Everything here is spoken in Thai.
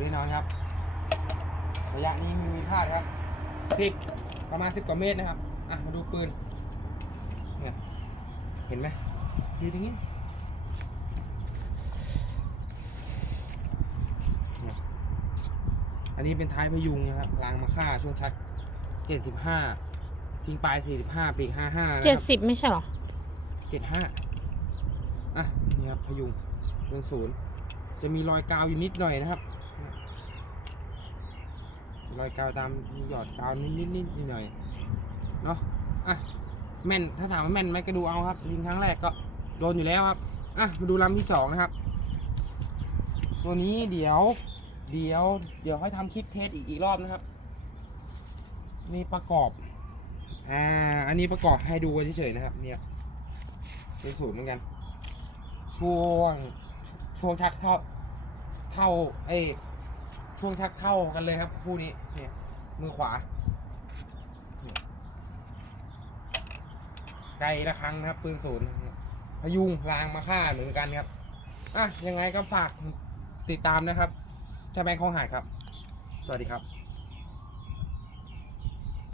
แน่นอนครับ ระยะนี้ไมีมีพลาดครับสิบประมาณสิบกว่าเมตรนะครับ อะ มาดูปืน เนี่ย เห็นไหมอยู่ตรงนี้เนี่ยอันนี้เป็นท้ายพยุงนะครับรางมาค่าช่วงชักเจ็ดสิบห้าทิ้งปลายสี่สิบห้าปีกห้าห้านะคเจ็ดรับสิบไม่ใช่เหรอเจ็ดห้าอะ นี่ครับพยุงเรื่องศูนย์จะมีรอยกาวอยู่นิดหน่อยนะครับ รอยกาวตามมีหยอดกาวนิดนิดนิดหน่อยเนาะอะแม่นถ้าถามว่าแม่นไหมก็ดูเอาครับยิงครั้งแรกก็โดนอยู่แล้วครับอะมาดูลำที่สองนะครับ ตัวนี้เดี๋ยว เดี๋ยว เดี๋ยวให้ทำคลิปเทสอีกอีกรอบนะครับมีประกอบอ่าอันนี้ประกอบให้ดูเฉยๆนะครับ เนี่ยเป็นศูนย์เหมือนกันช่วงช่วงชักเท่าเท่าไอ ช่วงชักเท่ากันเลยครับคู่นี้เนี่ยมือขวาเนี่ยไกลละครั้งนะครับ ปืนศูนย์พยุงรางมาฆ่าเหมือนกันครับอะยังไงก็ฝากติดตามนะครับจะแบงคองหาดครับ สวัสดีครับ